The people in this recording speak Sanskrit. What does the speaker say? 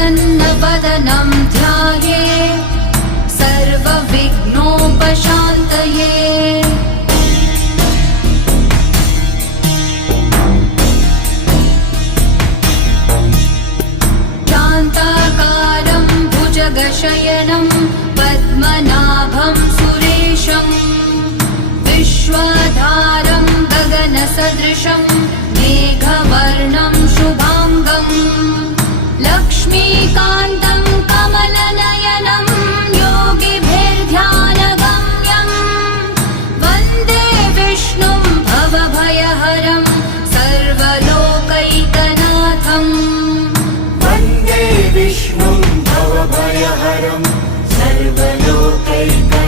प्रसन्नवदनं ध्यायेत् सर्वविघ्नोपशान्तये। शान्ताकारं भुजगशयनं पद्मनाभं सुरेशं विश्वाधारं गगनसदृशं मेघवर्णं शुभाङ्गम् लक्ष्मीकान्तं कमलनयनं योगिभिर्ध्यानगम्यं वन्दे विष्णुं भवभयहरं सर्वलोकैकनाथम्। वन्दे विष्णुं भवभयहरं सर्वलोकैकनाथम्।